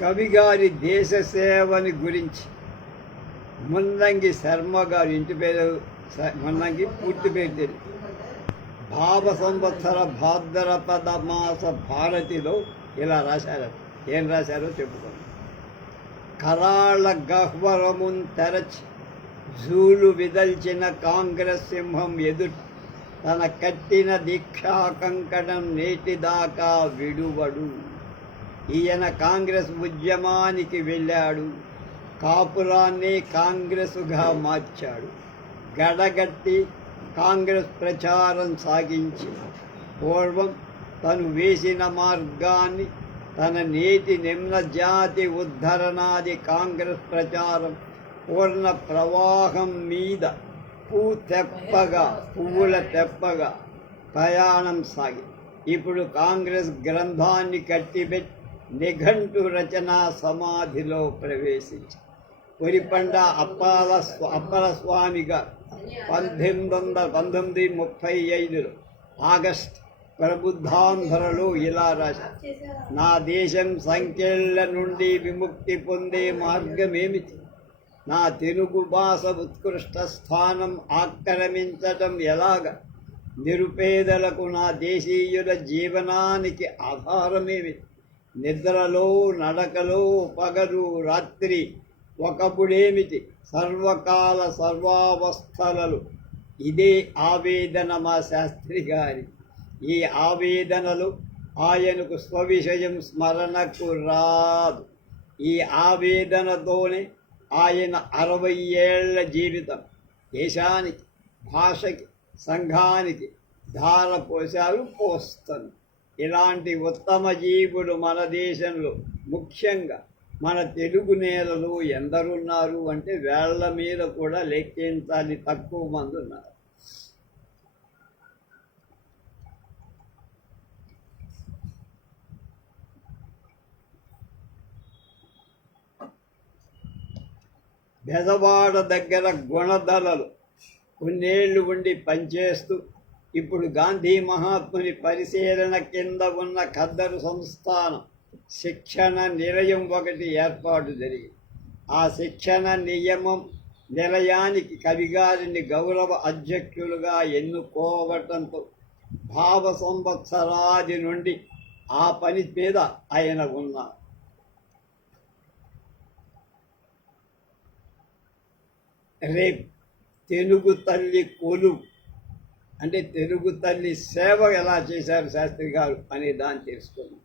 కవిగారి దేశ సేవని గురించి. ముందంగి శర్మ గారి ఇంటి పేరు ముందంగి పూర్తి పేరు తెలియదు భావ సంవత్సర భాద్రపద మాస భారతిలో ఇలా రాశారు. ఏం రాశారో చెప్పుకోండి. కరాళ గహ్వరమున్ తెరచి జూలు విదల్చిన కాంగ్రెస్ సింహం ఎదుట తన కట్టిన దీక్షా కంకణం నేటిదాకా విడువడు. ఈయన కాంగ్రెస్ ఉద్యమానికి వెళ్ళాడు. కాపురాన్ని కాంగ్రెసుగా మార్చాడు. గడగట్టి కాంగ్రెస్ ప్రచారం సాగించి పూర్వం తను వేసిన మార్గాన్ని తన నేటి నిమ్న జాతి ఉద్ధరణాది కాంగ్రెస్ ప్రచారం పూర్ణ ప్రవాహం మీద పూ తెప్పగా పువ్వుల తెప్పగా ప్రయాణం సాగి ఇప్పుడు కాంగ్రెస్ గ్రంథాన్ని కట్టిబెట్టి నిఘంటు రచనా సమాధిలో ప్రవేశించి. కొరిపండ అప్పాల స్వ- అప్పల స్వామిగా పద్దెనిమిది పంతొమ్మిది వందల పంతొమ్మిది ముప్పై ఐదులో ఆగస్ట్ ప్రబుద్ధాంధ్రలో ఇలా రాశారు నా దేశం సంఖ్యల నుండి విముక్తి పొందే మార్గమేమిటి? నా తెలుగు భాష ఉత్కృష్ట స్థానం ఆక్రమించటం ఎలాగ? నిరుపేదలకు నా దేశీయుల జీవనానికి ఆధారమేమిటి? నిద్రలో నడకలో పగలు రాత్రి ఒకప్పుడేమిటి? సర్వకాల సర్వావస్థలలో. ఇదే ఆవేదన మా శాస్త్రి గారి. ఈ ఆవేదనలు ఆయనకు స్వవిషయం స్మరణకు రాదు. ఈ ఆవేదనతోనే ఆయన అరవై ఏళ్ళ జీవితం. దేశానికి భాషకి సంఘానికి ధార పోశారు పోస్తుంది ఇలాంటి ఉత్తమ జీవులు మన దేశంలో. ముఖ్యంగా మన తెలుగు నేలలో ఎందరున్నారు అంటే వేళ్ళ మీద కూడా లెక్కించాలి తక్కువ మంది ఉన్నారు. బెదవాడ దగ్గర గుణధరలు కొన్నేళ్ళు ఉండి పనిచేస్తూ ఇప్పుడు గాంధీ మహాత్ముని పరిశీలన కింద ఉన్న ఖద్దరు సంస్థానం శిక్షణ నిలయం ఒకటి ఏర్పాటు జరిగింది. ఆ శిక్షణ నియమం నిలయానికి కవిగారిని గౌరవ అధ్యక్షులుగా ఎన్నుకోవటంతో భావ సంవత్సరాది నుండి ఆ పని మీద ఆయన ఉన్నారు. రేపు తెలుగు తల్లి కొలు అంటే తెలుగు తల్లి సేవ ఎలా చేశారు శాస్త్రి గారు అనే దాన్ని తెలుసుకున్నాం